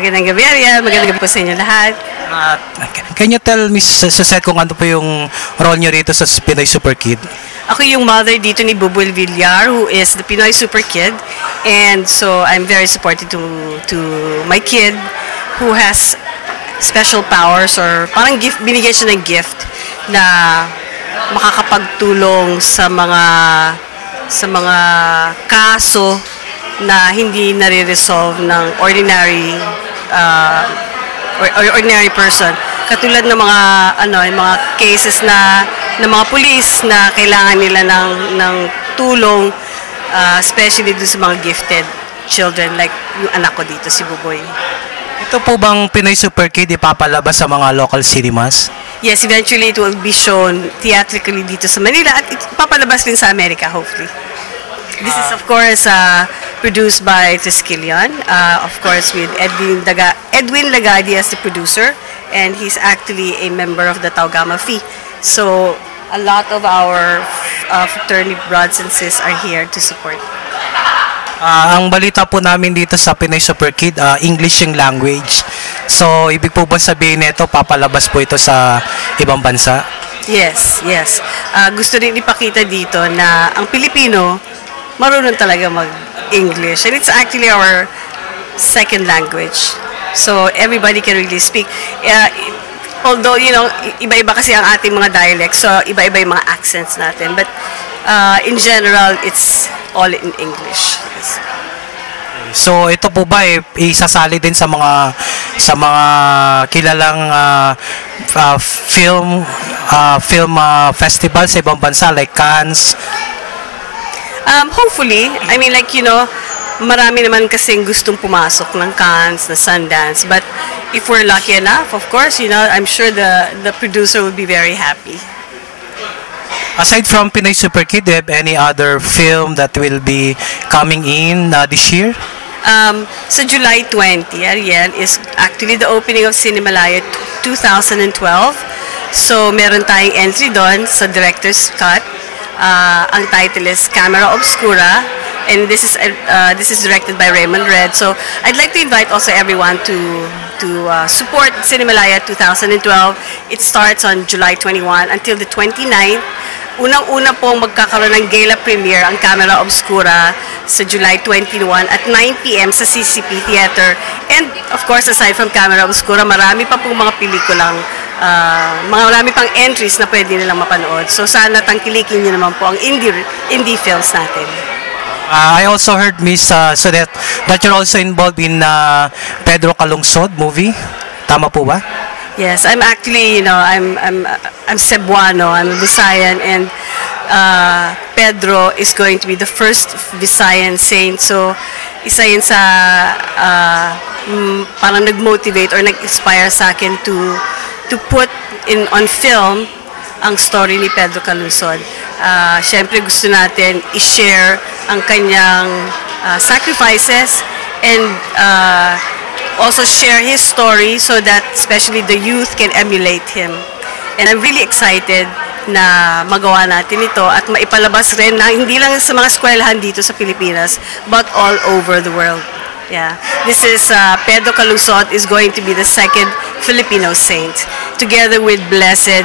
Magandang gabi, Ariel. Magandang gabi po sa inyo lahat. Uh, can you tell Miss Suzette kung ano po yung role nyo rito sa Pinoy Super Kid? Ako yung mother dito ni Bubuel Villar, who is the Pinoy Super Kid. And so I'm very supportive to my kid who has special powers or parang gift, binigyan siya ng gift na makakapagtulong sa mga kaso na hindi nare-resolve ng ordinary person. Katulad ng mga yung mga cases na ng mga pulis na kailangan nila ng tulong, especially dun sa mga gifted children like yung anak ko dito, si Buboy. Ito po bang Pinoy Super Kid ipapalabas sa mga local cinemas? Yes, eventually it will be shown theatrically dito sa Manila at ipapalabas din sa Amerika, hopefully. This is, of course, produced by Triskelion, of course, with Edwin Lagadi as the producer, and he's actually a member of the Tau Gamma Phi. So, a lot of our fraternity brothers and sis are here to support. Ang balita po namin dito sa Pinoy Super Kid, English yung language. So, ibig po ba sabihin nito, papalabas po ito sa ibang bansa? Yes, yes. Gusto rin ipakita dito na ang Pilipino, marunong talaga mag-English. And it's actually our second language. So, everybody can really speak. Although, iba-iba kasi ang ating mga dialects, so iba-iba yung mga accents natin. But in general, it's all in English. Yes. So, ito po ba isasali din sa mga kilalang film festival sa ibang bansa like Cannes? Hopefully, I mean, marami naman kasing gustong pumasok ng Cannes, na Sundance, but if we're lucky enough, of course, I'm sure the producer will be very happy. Aside from Pinoy Super Kid, do you have any other film that will be coming in this year? So July 20, Ariel, is actually the opening of Cinemalaya 2012. So meron tayong entry doon sa director's cut. Ang title is Camera Obscura, and this is directed by Raymond Red. So I'd like to invite also everyone to support Cinemalaya 2012. It starts on July 21 until the 29th. Unang-una pong magkakaroon ng gala premiere ang Camera Obscura sa July 21 at 9 p.m. sa CCP Theater. And of course, aside from Camera Obscura, marami pa pong mga pelikulang marami pang entries na pwede nilang mapanood. So sana tangkilikin niyo naman po ang indie films natin. I also heard, Miss Suzette, that you're also involved in Pedro Calungsod movie. Tama po ba? Yes, I'm actually, I'm Cebuano, I'm a Visayan, and Pedro is going to be the first Visayan saint. So isa yun sa parang nag-motivate or nag-inspire sa akin to put on film ang story ni Pedro Calungsod. Siyempre gusto natin i-share ang kanyang sacrifices and also share his story so that especially the youth can emulate him. And I'm really excited na magawa natin ito at maipalabas rin na hindi lang sa mga eskwelahan dito sa Pilipinas but all over the world. Yeah, this is Pedro Calungsod is going to be the second Filipino saint, together with Blessed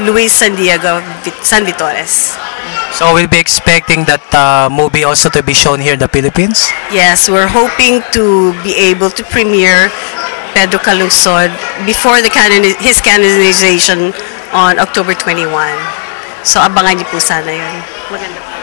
Luis San Vitores. So we'll be expecting that movie also to be shown here in the Philippines? Yes, we're hoping to be able to premiere Pedro Calungsod before his canonization on October 21. So abangan niyo po sana yun. Maganda.